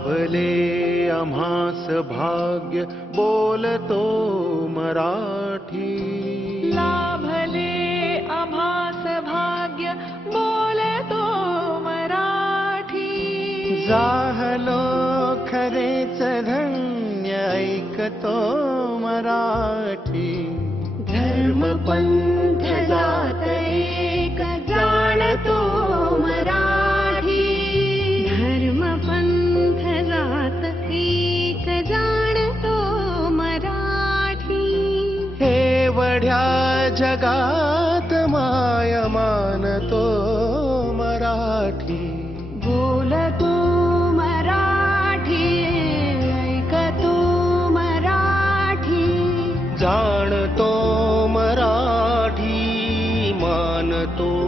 लाभले आम्हास भाग्य बोलतो मराठी। लाभले आभास भाग्य बोलतो मराठी। जाहलो खरेच धन्य ऐकतो मराठी। धर्म पंथ जात जगात माय मानतो मराठी। बोलतो मराठी ऐकतो मराठी। जाणतो मराठी मानतो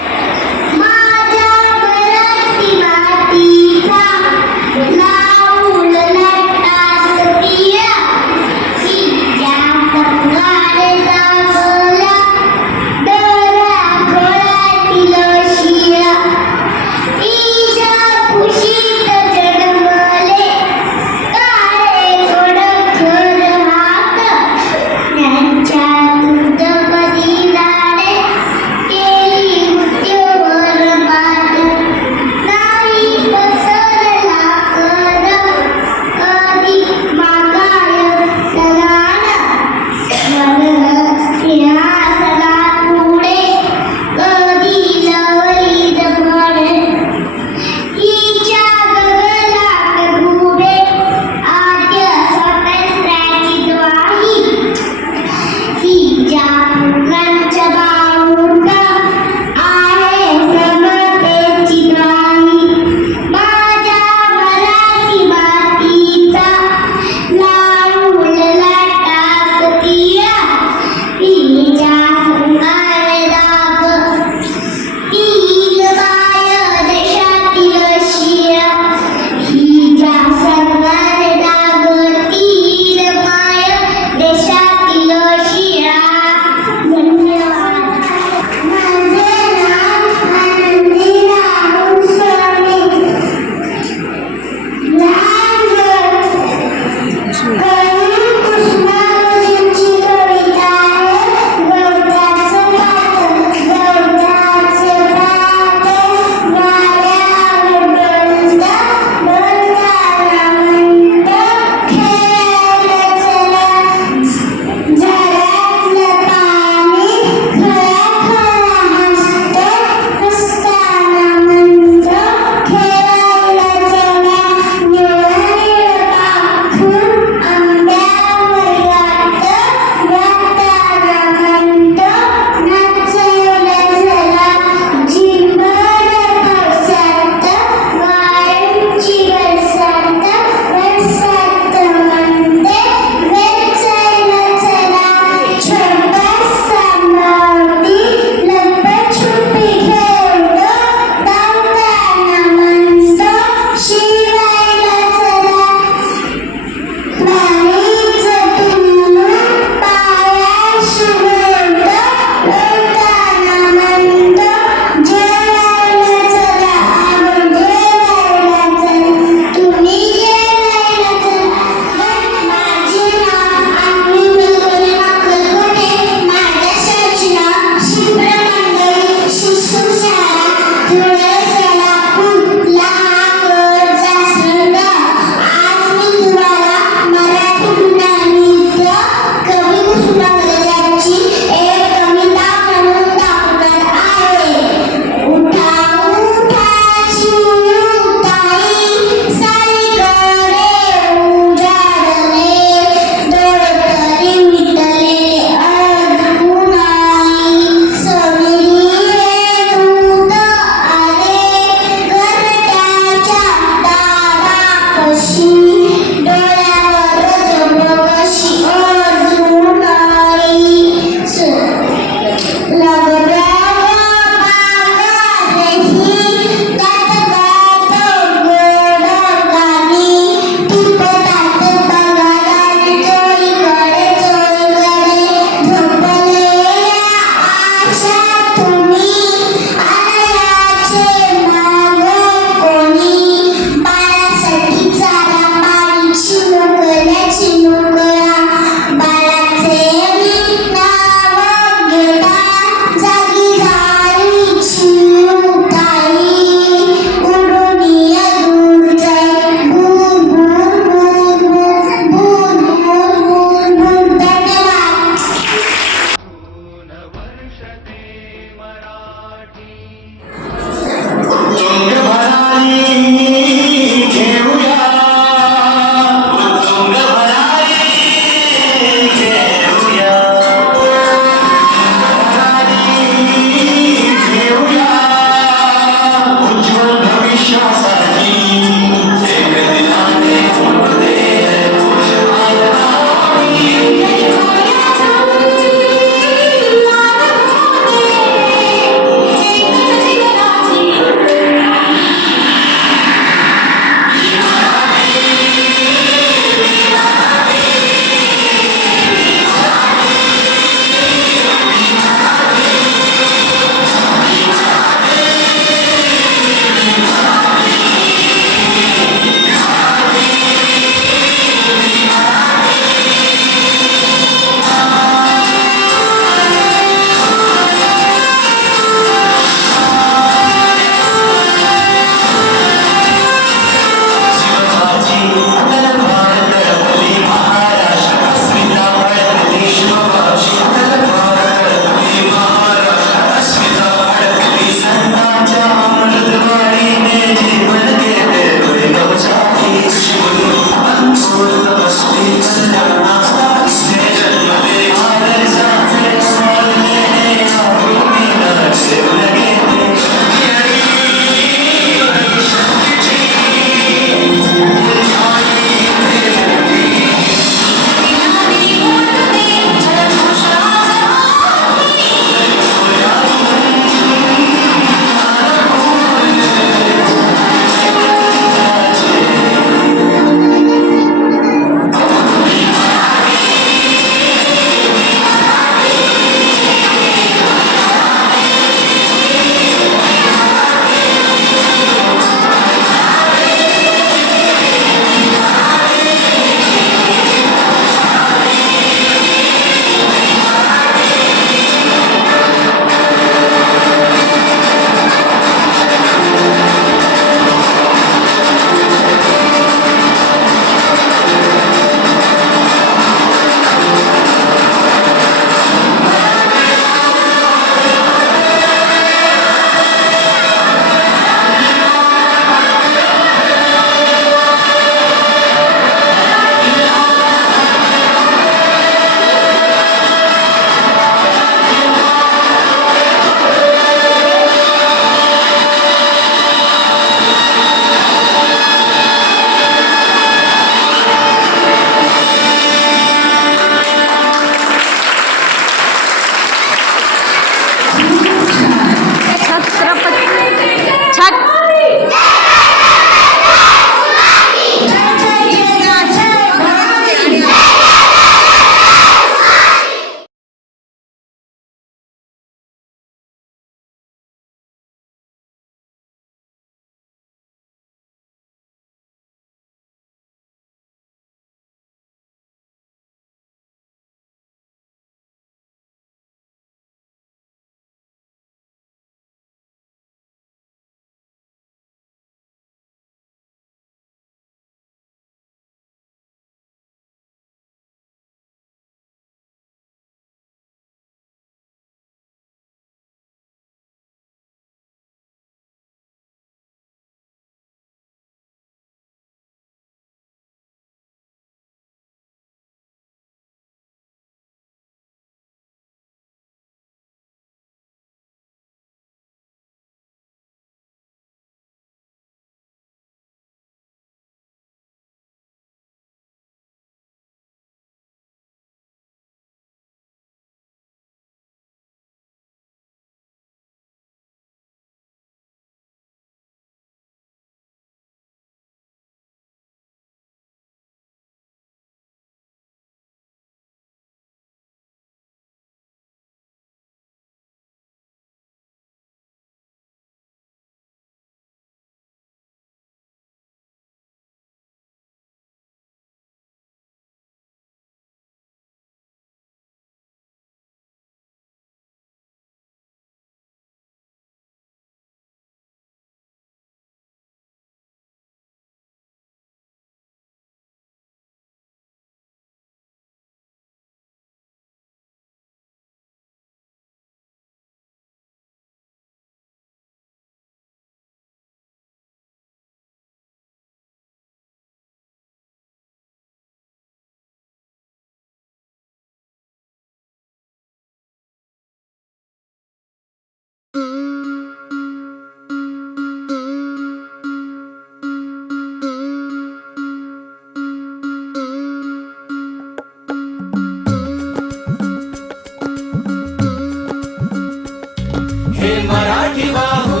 मराठी बाहू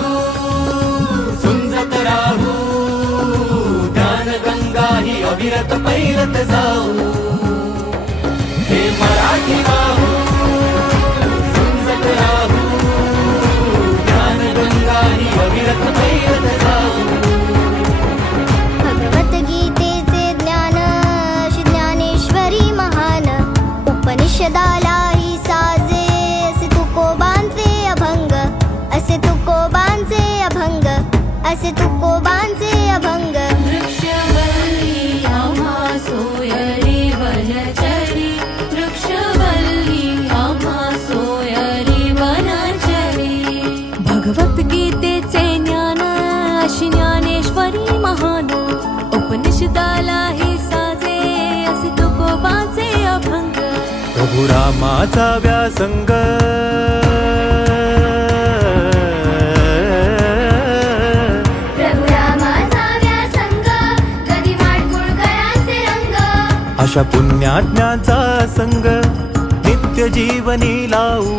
समजत राहू दान गंगा ही अविरत पैरत जाऊ. हे मराठी पुरा माझा व्यासंग अशा पुण्याज्ञाचा संग नित्य जीवनी लावू.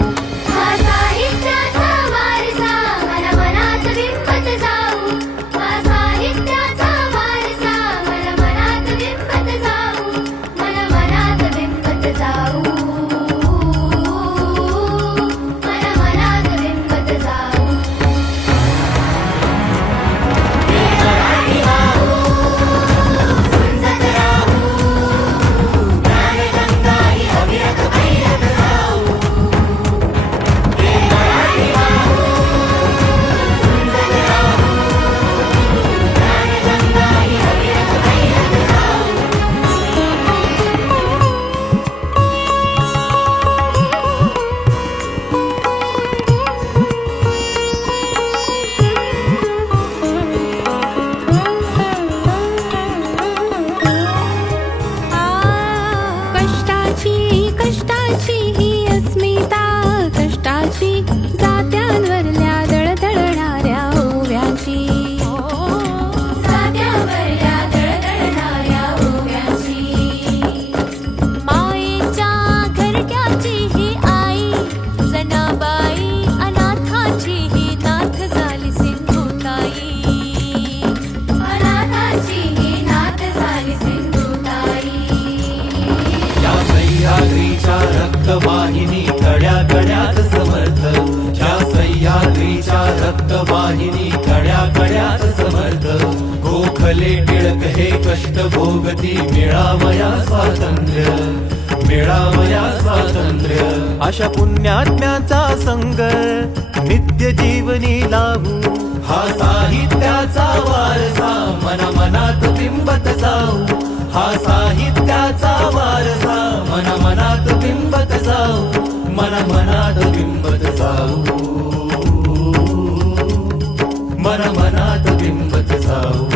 मातेच्या रक्तवाहिनी कड्या कड्यात समर्थ. गोखले टिळक हे कष्ट भोगती मिळावया स्वातंत्र्य मिळावया स्वातंत्र्य. अशा पुण्यात्म्याचा संग नित्य जीवनी लावू. हा साहित्याचा वारसा मन मनात बिंबत जाऊ. हा साहित्याचा वारसा मन मनात बिंबत जाऊ. मन मनात बिंबत जाऊ. మనమనాథ బింబతి సావు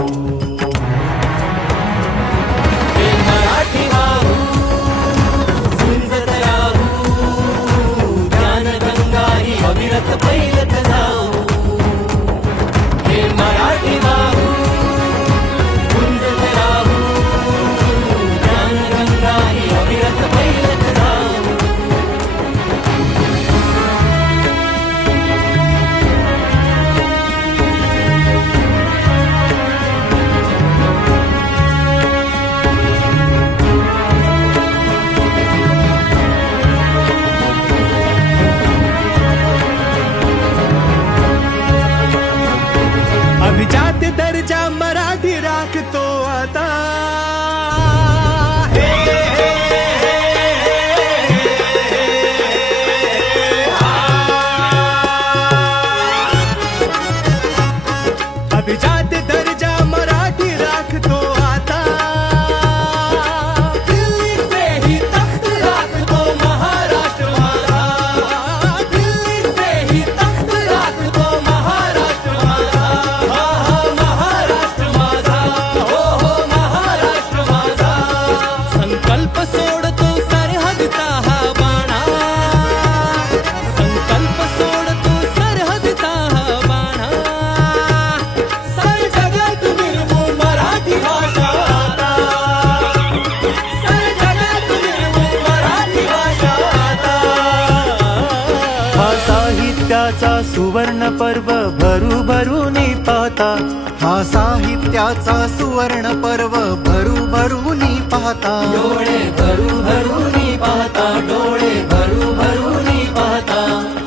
साहित्याचा सुवर्ण पर्व भरू भरून पाहता हा साहित्याचा सुवर्ण पर्व भरू भरून पाहता डोळे भरू भरून पाहता डोळे भरू भरून पाहता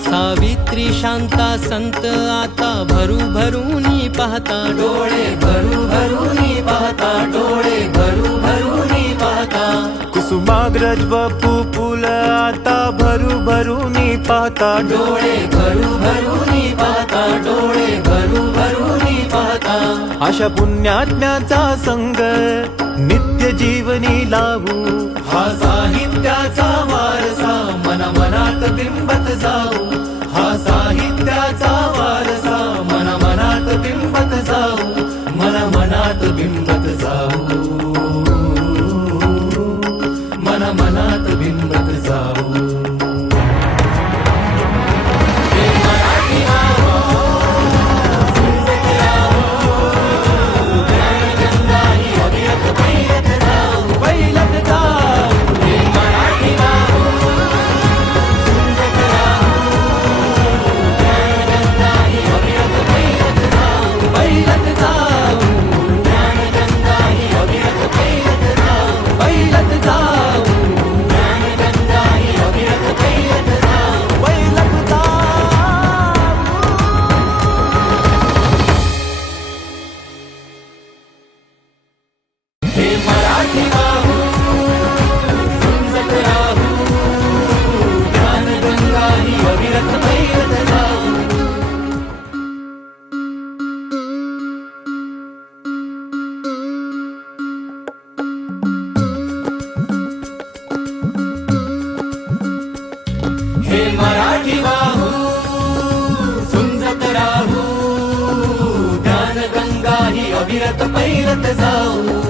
सावित्री शांता संत आता भरू भरूनी पाहता डोळे भरू भरून पाहता डोळे भरू भरून पाहता सुमाग्रज बापू फुल आता भरू भरूनी पाहता डोळे भरू भरूनी पाहता डोळे भरू भरूनी पाहता. अशा पुण्यात्म्याचा संग नित्य जीवनी लावू. हा साहित्याचा वारसा मन मनात बिंबत जाऊ. हा साहित्याचा वारसा मन मनात बिंबत जाऊ. मन मनात बिंबत certeza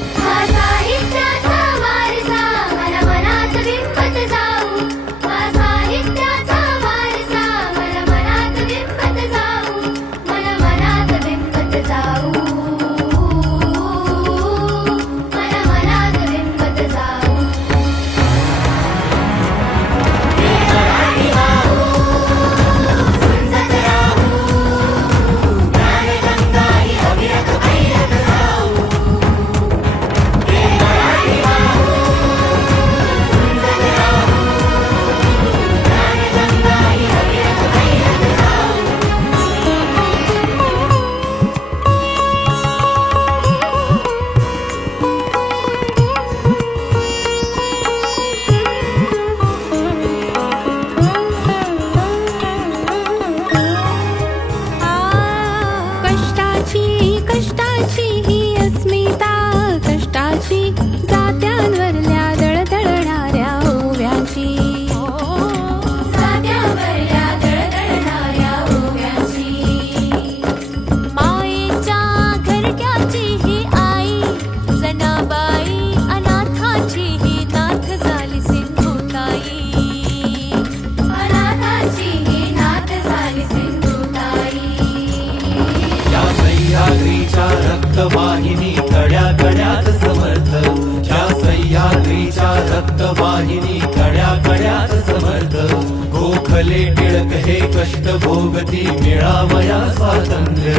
टिळक हे कष्ट भोगती मिळावया स्वातंत्र्य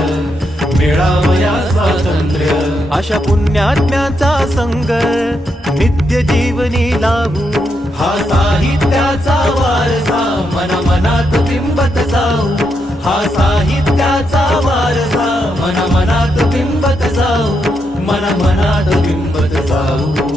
मिळावया स्वातंत्र्य. अशा पुण्यात्म्याचा संग नित्य जीवनी लावू. हा साहित्याचा वारसा मन मनात बिंबत जाऊ. हा साहित्याचा वारसा मन मनात बिंबत जाऊ. मन मनात बिंबत जाऊ.